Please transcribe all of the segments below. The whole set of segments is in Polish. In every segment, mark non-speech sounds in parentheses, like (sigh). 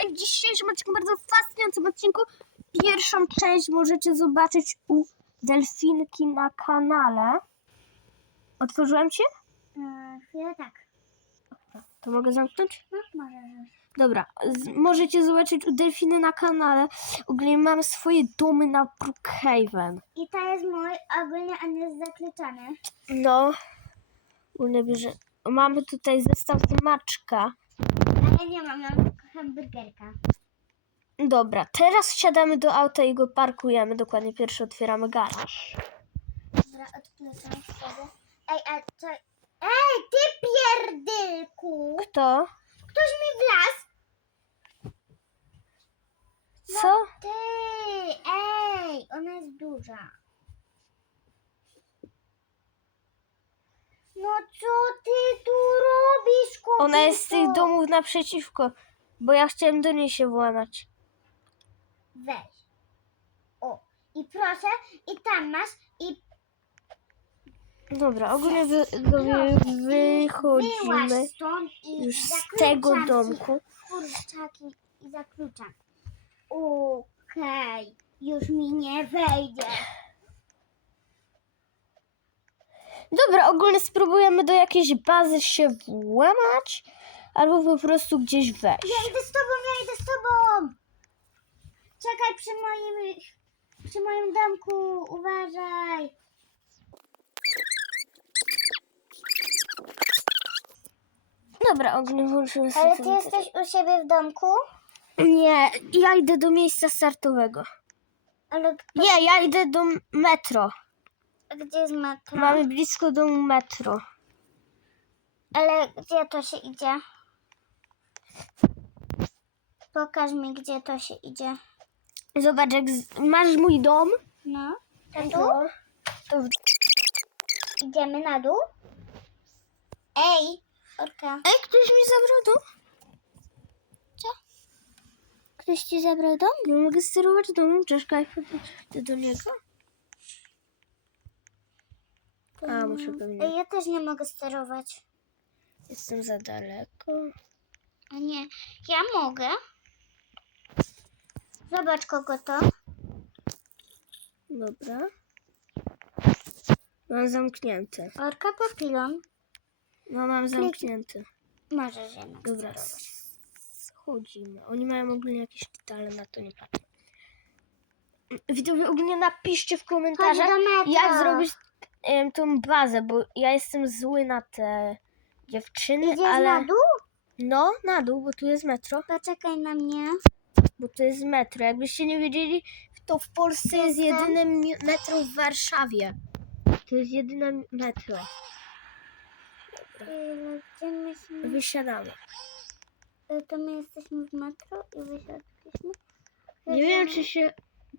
dzisiaj w dzisiejszym odcinku, bardzo fascynującym odcinku. Pierwszą część możecie zobaczyć u Delfinki na kanale. Otworzyłem ci? Yy, chwilę tak. To mogę zamknąć? No, możesz. Dobra, z, możecie zobaczyć u Delfiny na kanale. Ogólnie mam swoje domy na Brookhaven. I to jest mój, ogólnie on jest zakluczony. No, ogólnie bierze... Mamy tutaj zestaw maczka. Ale nie mam, mam hamburgerka. Dobra, teraz wsiadamy do auta i go parkujemy. Dokładnie pierwszy otwieramy garaż. Dobra, odkluczam sobie. Ej, a co... Ej, ty pierdylku! Kto? Ktoś mi wlazł! Co? Ty! Ej, ona jest duża. No co ty? Ona jest z tych domów naprzeciwko, bo ja chciałem do niej się włamać. Weź. O, i proszę, i tam masz, i Dobra, ogólnie wy, wy, wychodzimy stąd i już z zakluczam tego ci domku. Kurczaki i zakluczam. Okej, już mi nie wejdzie. Dobra, ogólnie spróbujemy do jakiejś bazy się włamać, albo po prostu gdzieś wejść. Ja idę z tobą, ja idę z tobą. Czekaj przy moim, przy moim domku, uważaj. Dobra, ogólnie włączymy sobie Ale ty jesteś u siebie w domku? Nie, ja idę do miejsca startowego. Ale Nie, ja idę do metro. Gdzie jest metro? Mamy blisko do metro. Ale gdzie to się idzie? Pokaż mi, gdzie to się idzie. Zobacz, jak z... masz mój dom. No. Tu? No, to w... Idziemy na dół? Ej, Orka. Ej, ktoś mi zabrał dom? Ktoś ci zabrał dom? Nie mogę sterować domem, czekaj, ty do niego. A, muszę pewnie. Ej, ja też nie mogę sterować. Jestem za daleko. A nie, ja mogę. Zobacz kogo to. Dobra. Mam zamknięte. Orka papilon. No, mam zamknięte. Możesz jednak Dobra, sterować. schodzimy. Oni mają ogólnie jakieś detale, na to nie patrzę. Widzowie, ogólnie napiszcie w Chodź komentarzach, do metra. jak zrobić em, tą bazę, bo ja jestem zły na te dziewczyny, Idziesz ale... na dół? No, na dół, bo tu jest metro. Poczekaj na mnie. Bo to jest metro. Jakbyście nie wiedzieli, to w Polsce jest Jestem. jedyne mi- metro w Warszawie. To jest jedyne metro. Ile, Gdzie myśmy? Wysiadamy. Y, To my jesteśmy w metro i wysiadliśmy. Nie wiem, czy się...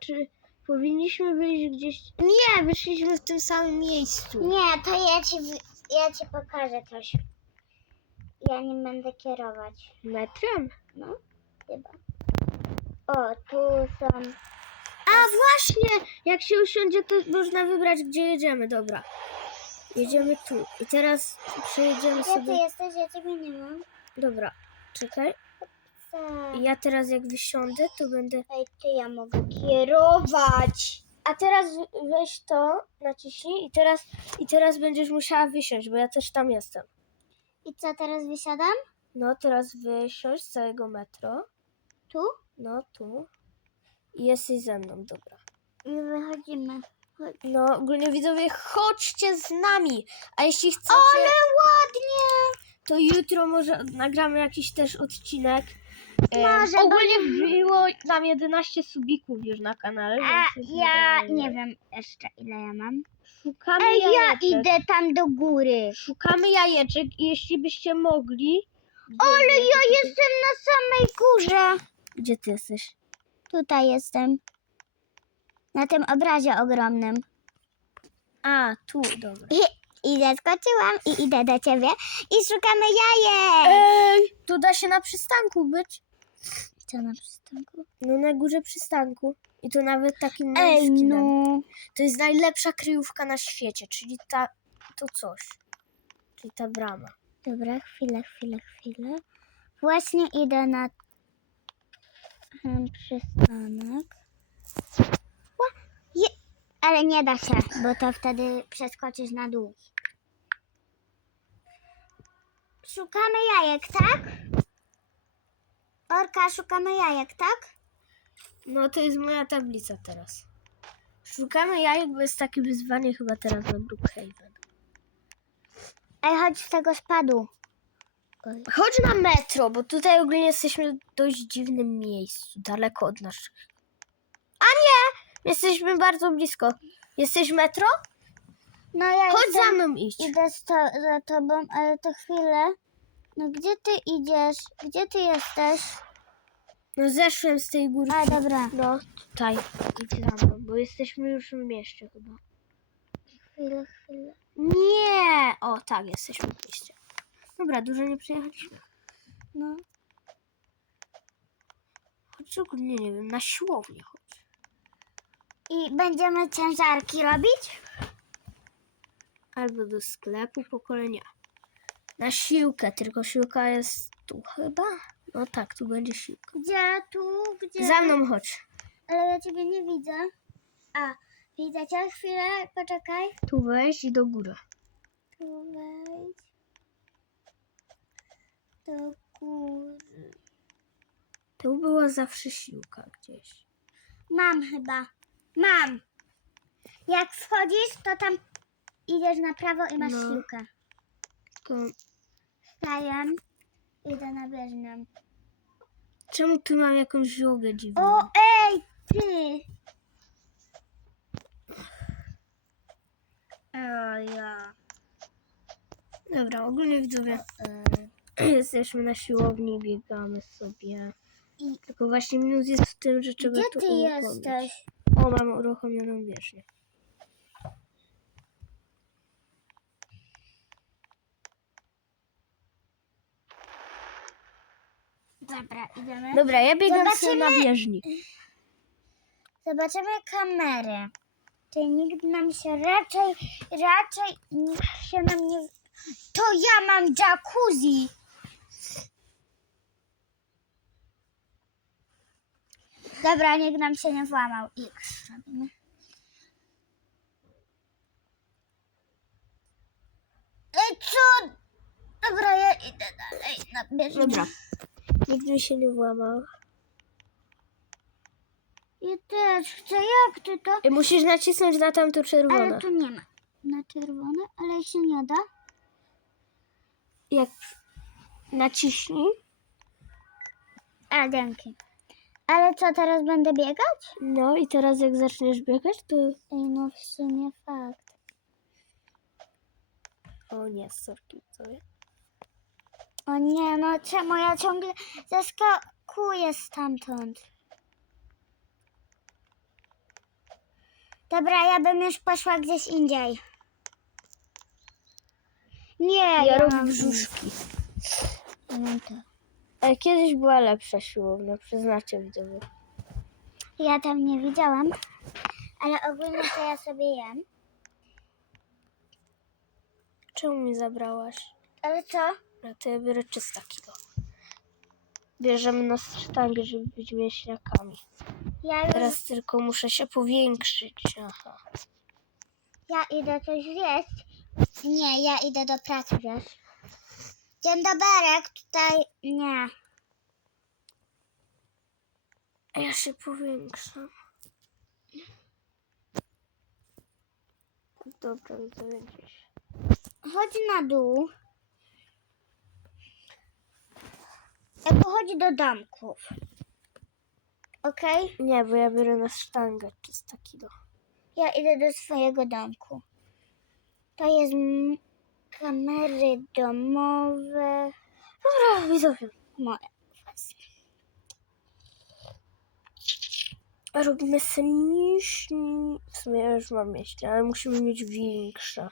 Czy powinniśmy wyjść gdzieś... Nie, wyszliśmy w tym samym miejscu. Nie, to ja ci, w- ja ci pokażę coś. Ja nim będę kierować. Metrem? No, chyba. O, tu są. A właśnie! Jak się usiądzie, to można wybrać, gdzie jedziemy. Dobra. Jedziemy tu. I teraz przejedziemy Gdzie ty sobie... jesteś? Ja ciebie nie mam. Dobra, czekaj. I Ja teraz jak wysiądę, to będę... Ej, ty ja mogę kierować. A teraz weź to, naciśnij i teraz, i teraz będziesz musiała wysiąść, bo ja też tam jestem. I co, teraz wysiadam? No, teraz wysiąść z całego metro. Tu? No, tu. I jesteś ze mną, dobra. I wychodzimy. Chodź. No, ogólnie widzowie, chodźcie z nami. A jeśli chcecie, Ale ładnie! to jutro może nagramy jakiś też odcinek. Może, bo ogólnie było nam 11 subików już na kanale. A więc jest ja nie wiem jeszcze ile ja mam. Szukamy Ej, ja jajeczek. idę tam do góry. Szukamy jajeczek i jeśli byście mogli... Ale ja jestem na samej górze. Gdzie ty jesteś? Tutaj jestem. Na tym obrazie ogromnym. A, tu, dobra. I zeskoczyłam i idę do ciebie i szukamy jajek. Ej, tu da się na przystanku być. Co na przystanku? No na górze przystanku. I to nawet takim Ej, no. To jest najlepsza kryjówka na świecie, czyli ta, to coś. Czyli ta brama. Dobra, chwilę, chwilę, chwilę. Właśnie idę na hmm, przystanek. Ale nie da się, bo to wtedy przeskoczysz na dół. Szukamy jajek, tak? Orka, szukamy jajek, tak? No to jest moja tablica teraz. Szukamy jajek, bo jest takie wyzwanie chyba teraz na Brookhaven. Ej, chodź z tego spadu. Oj. Chodź na metro, bo tutaj ogólnie jesteśmy w dość dziwnym miejscu, daleko od naszych. A nie! Jesteśmy bardzo blisko. Jesteś metro? No ja Chodź jestem- za mną iść. Idę z to, za tobą, ale to chwilę. No gdzie ty idziesz? Gdzie ty jesteś? No zeszłem z tej góry. A, dobra. No tutaj. Idź za mną, bo jesteśmy już w mieście chyba. Chwilę, chwilę. Nie! O, tak, jesteśmy w mieście. Dobra, dużo nie przejechaliśmy. No. Chodź ogólnie, nie wiem, na siłownię chodź. I będziemy ciężarki robić? Albo do sklepu pokolenia. Na siłkę, tylko siłka jest tu chyba? No tak, tu będzie siłka. Gdzie? Tu? Gdzie? Za mną chodź. Ale ja ciebie nie widzę. A, widzę cię. Chwilę, poczekaj. Tu wejść i do góry. Tu wejdź. Do góry. Tu była zawsze siłka gdzieś. Mam chyba. Mam. Jak wchodzisz, to tam idziesz na prawo i masz No. siłkę. To Wstaję. Idę na bieżnię. czemu tu mam jakąś żogę dziwną? O, ej, ty! O, ja. Dobra, ogólnie widzowie. (clears throat) Jesteśmy na siłowni, biegamy sobie. I Tylko właśnie minus jest w tym, że trzeba gdzie tu ty uruchomić. jesteś? O, mam uruchomioną wieżnię. Dobra, idziemy. Dobra, ja biegam sobie Zobaczymy. na wieżni. Zobaczymy kamery. Czy nikt nam się raczej, raczej nikt się nam nie... To ja mam jacuzzi! Dobra, nikt nam się nie włamał. X robimy. Ej, co? Dobra, ja idę dalej na bieżnię. Dobra. Nikt mi się nie włamał. Ja też chcę. Jak ty to? I musisz nacisnąć na tamto czerwone. Ale tu nie ma. Na czerwone, ale się nie da. Jak naciśnij, A, dzięki. Ale co, teraz będę biegać? no i teraz jak zaczniesz biegać, to... Ej, no w sumie fakt. O nie, sorki, sobie. O nie, no czemu ja ciągle zaskakuję stamtąd? Dobra, ja bym już poszła gdzieś indziej. Nie, Ja robię mam- brzuszki. Ja mam to. Ale kiedyś była lepsza siłownia, przyznacie widzowie. Ja tam nie widziałam, ale ogólnie to ja sobie jem. Czemu mi zabrałaś? Ale co? No to ja biorę 300 kilo. Bierzemy na sztangę, żeby być mięśniakami. Ja już Teraz tylko muszę się powiększyć. Aha. Ja idę coś zjeść. Nie, ja idę do pracy, wiesz. Dzień dobry, tutaj nie. Ja się powiększam. Dobra, widzowie gdzieś. Chodź na dół. Albo chodź do domków. Okej? Nie, bo ja biorę na sztangę 300 kilo. Ja idę do swojego domku. To jest kamery domowe. Dobra, widzowie. Moje. Robimy sobie mięśni. W sumie ja już mam mięśnie, ale musimy mieć większe.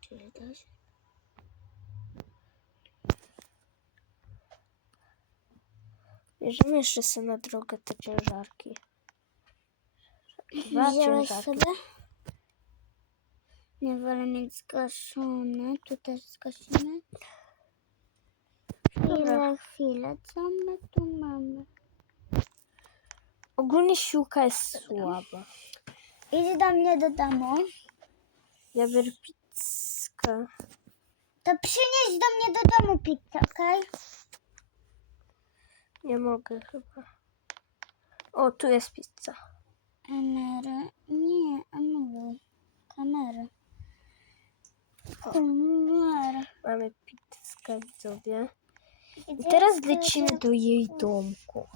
Czy to się? Bierzemy jeszcze sobie na drogę te ciężarki. Dwa Wziąłeś ciężarki. sobie? Nie wolę mieć zgaszone. Tu też zgasimy. chwilę, chwilę. Co my tu mamy? Ogólnie siłka jest słaba. Idź do mnie do domu. Ja biorę pizzkę. To przynieś do mnie do domu pizzę, okej? Nie mogę chyba. O, tu jest pizza. Kamerę. Nie, anuluj. Kamerę. Kamerę. Mamy pizzkę, widzowie. I teraz lecimy do jej domku.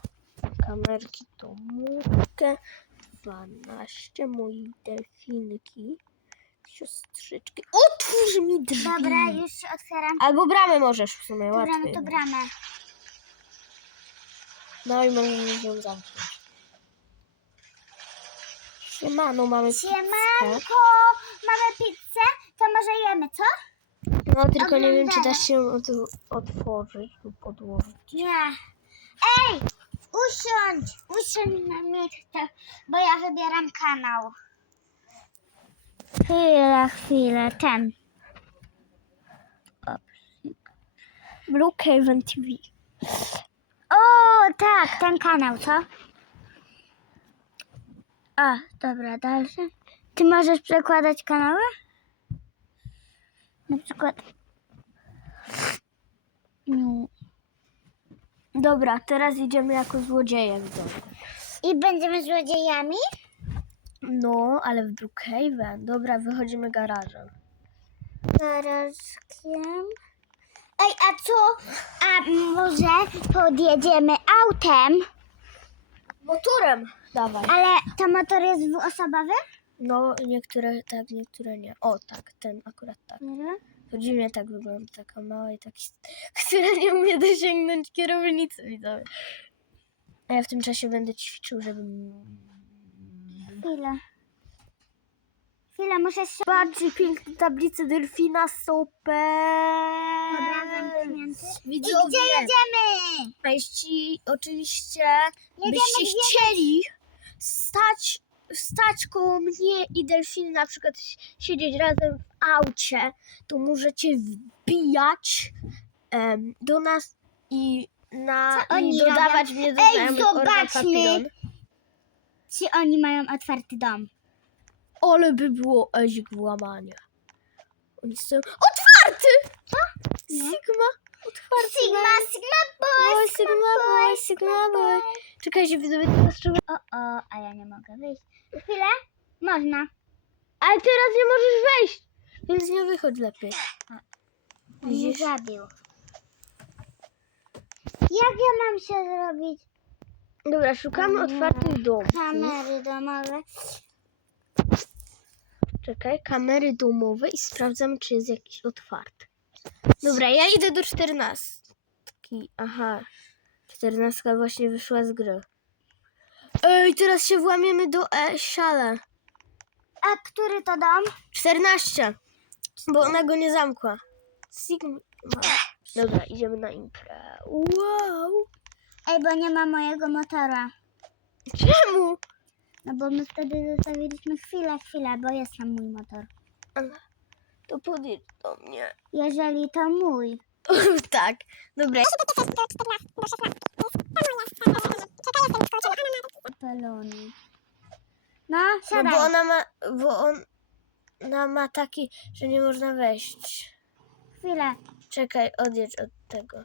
Kamerki domówkę. 12 mojej delfinki. Siostrzyczki. Otwórz mi drzwi! Dobra, już się otwieram. Albo bramę możesz w sumie, Dobra, łatwiej. no to bramę. No i możemy ją zamknąć. Siemano, mamy pizzkę. Siemanko, mamy pizzę, to może jemy, co? No tylko nie wiem, czy da się ją od- otworzyć lub podłożyć. Nie. Ej, usiądź, usiądź na miejsce, bo ja wybieram kanał. Chwilę, chwilę, ten. Blue Cave TV. O, tak, ten kanał, co? A, dobra, dalsze. Ty możesz przekładać kanały? Na przykład. No. Dobra, teraz idziemy jako złodzieje w domu. I będziemy złodziejami? No, ale w Brookhaven. Dobra, wychodzimy garażem. Garażkiem. Ej, a co? A może podjedziemy autem? Motorem! Dawaj. Ale to motor jest dwuosobowy? No, niektóre tak, niektóre nie. O, tak, ten akurat tak. To dziwnie tak wygląda, taka mała i taki, (laughs) która nie umie dosięgnąć kierownicy, widzowie. A ja w tym czasie będę ćwiczył, żeby... Chwilę. Chwilę, muszę się... Patrzcie, piękne tablice delfina, super! Dobra, zamknięty. I Widzowie, gdzie jedziemy? a jeśli oczywiście Jedziemy byście chcieli stać, stać koło mnie i delfiny na przykład siedzieć razem w aucie, to możecie wbijać em, do nas i, na, Co oni i dodawać robią? mnie do Ej, znajomych zobaczmy. Papillon. Czy oni mają otwarty dom? Ale by było eź włamanie. Oni są... Otwarty! Co? Nie. Sigma! Otwarty! Sigma, Sigma boy, Boy, Sigma boy, Sigma boy. Czekajcie, widzowie, teraz. O, o, a ja nie mogę wyjść. Chwilę? Można. Ale teraz nie możesz wejść, więc nie wychodź lepiej. On mnie Widzisz? zabił. Jak ja mam się zrobić? Dobra, szukamy otwartych domów. Kamery domowe. Czekaj, kamery domowe i sprawdzam, czy jest jakiś otwarty. Dobra, ja idę do czternastki. Aha, czternastka właśnie wyszła z gry. Ej, teraz się włamiemy do e, szale. A który to dom? 14, bo ona go nie zamkła. Sigma. Dobra, idziemy na imprę. Wow! Ej, bo nie ma mojego motora. Czemu? No bo my wtedy zostawiliśmy chwilę, chwilę, bo jest tam mój motor. To podjedź do mnie. Jeżeli to mój. Tak, dobra. Pelony. No, No siadaj. bo ona ma, bo on, ona ma taki, że nie można wejść. Chwilę. Czekaj, odjedź od tego.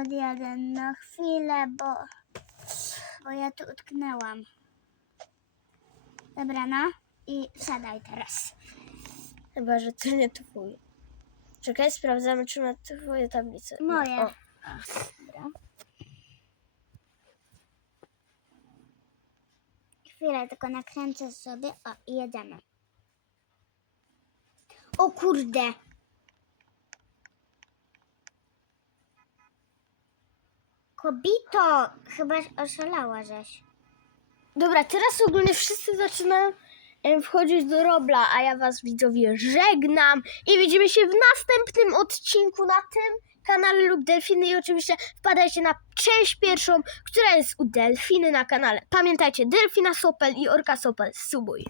Odjadę na chwilę, bo, bo ja tu utknęłam. Dobra, no. I siadaj teraz. Chyba, że to nie twój. Czekaj, sprawdzamy, czy ma twoje tablice. Moje. o. Dobra. Chwilę, tylko nakręcę sobie. O, i jedziemy. O kurde. Kobito, chyba oszalała żeś. Dobra, teraz ogólnie wszyscy zaczynają wchodzić do Robla, a ja was widzowie żegnam i widzimy się w następnym odcinku na tym kanale lub Delfiny i oczywiście wpadajcie na część pierwszą, która jest u Delfiny na kanale. Pamiętajcie, Delfina Sopel i Orka Sopel, subuj.